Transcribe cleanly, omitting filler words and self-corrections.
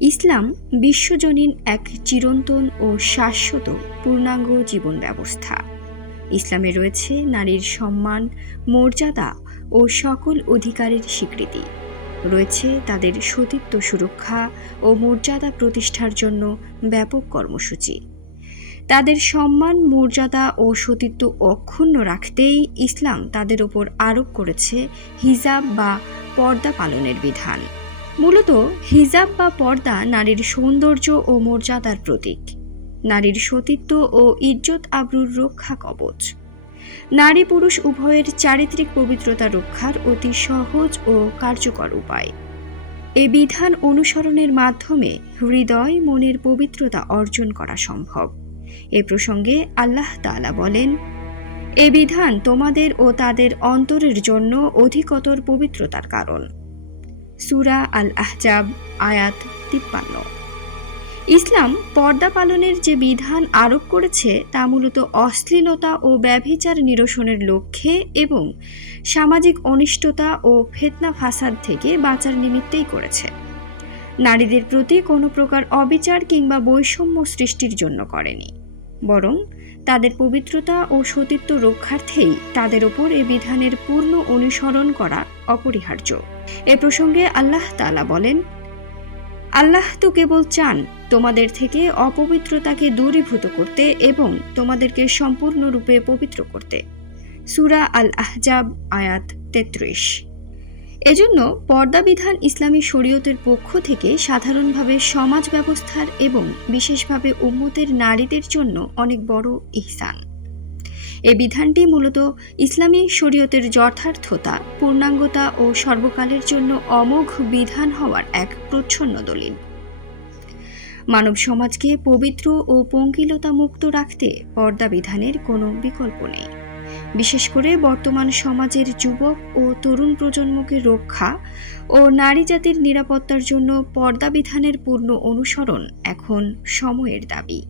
ইসলাম বিশ্বজনীন এক চিরন্তন ও শাশ্বত পূর্ণাঙ্গ জীবন ব্যবস্থা। ইসলামে রয়েছে নারীর সম্মান, মর্যাদা ও সকল অধিকারের স্বীকৃতি। রয়েছে তাদের সতীত্ব সুরক্ষা ও মর্যাদা প্রতিষ্ঠার জন্য ব্যাপক কর্মসূচি। তাদের সম্মান, মর্যাদা ও সতীত্ব অক্ষুণ্ণ রাখতেই ইসলাম তাদের ওপর আরোপ করেছে হিজাব বা পর্দা পালনের বিধান। মূলত হিজাব বা পর্দা নারীর সৌন্দর্য ও মর্যাদার প্রতীক, নারীর সতীত্ব ও ইজ্জত আবরুর রক্ষা কবচ, নারী পুরুষ উভয়ের চারিত্রিক পবিত্রতা রক্ষার অতি সহজ ও কার্যকর উপায়। এই বিধান অনুসরণের মাধ্যমে হৃদয় মনের পবিত্রতা অর্জন করা সম্ভব। এ প্রসঙ্গে আল্লাহ তাআলা বলেন, এ বিধান তোমাদের ও তাদের অন্তরের জন্য অধিকতর পবিত্রতার কারণ। সূরা আল আহজাব আয়াত 53। ইসলাম পর্দা পালনের যে বিধান আরোপ করেছে তা মূলত অশ্লীলতা ও ব্যভিচার নিরসনের লক্ষ্যে এবং সামাজিক অনিষ্টতা ও ফিতনা ফাসাদ থেকে বাঁচার নিমিত্তেই করেছে। নারীদের প্রতি কোনো প্রকার অবিচার কিংবা বৈষম্য সৃষ্টির জন্য করেনি, বরং তাদের পবিত্রতা ও সতীত্ব রক্ষার্থেই তাদের ওপর এ বিধানের পূর্ণ অনুসরণ করা অপরিহার্য। এ প্রসঙ্গে আল্লাহ তাআলা বলেন, আল্লাহ তো কেবল চান তোমাদের থেকে অপবিত্রতাকে দূরীভূত করতে এবং তোমাদেরকে সম্পূর্ণরূপে পবিত্র করতে। সূরা আল আহজাব আয়াত 33। এজন্য পর্দা বিধান ইসলামী শরীয়তের পক্ষ থেকে সাধারণভাবে সমাজ ব্যবস্থার এবং বিশেষভাবে উম্মতের নারীদের জন্য অনেক বড় ইহসান। এ বিধানটি মূলত ইসলামী শরীয়তের যথার্থতা, পূর্ণাঙ্গতা ও সর্বকালের জন্য অমোঘ বিধান হওয়ার এক প্রচ্ছন্ন দলিল। মানব সমাজকে পবিত্র ও পঙ্কিলতা মুক্ত রাখতে পর্দা বিধানের কোনো বিকল্প নেই। বিশেষ করে বর্তমান সমাজের যুবক ও তরুণ প্রজন্মকে রক্ষা ও নারী জাতির নিরাপত্তার জন্য পর্দা বিধানের পূর্ণ অনুসরণ এখন সময়ের দাবি।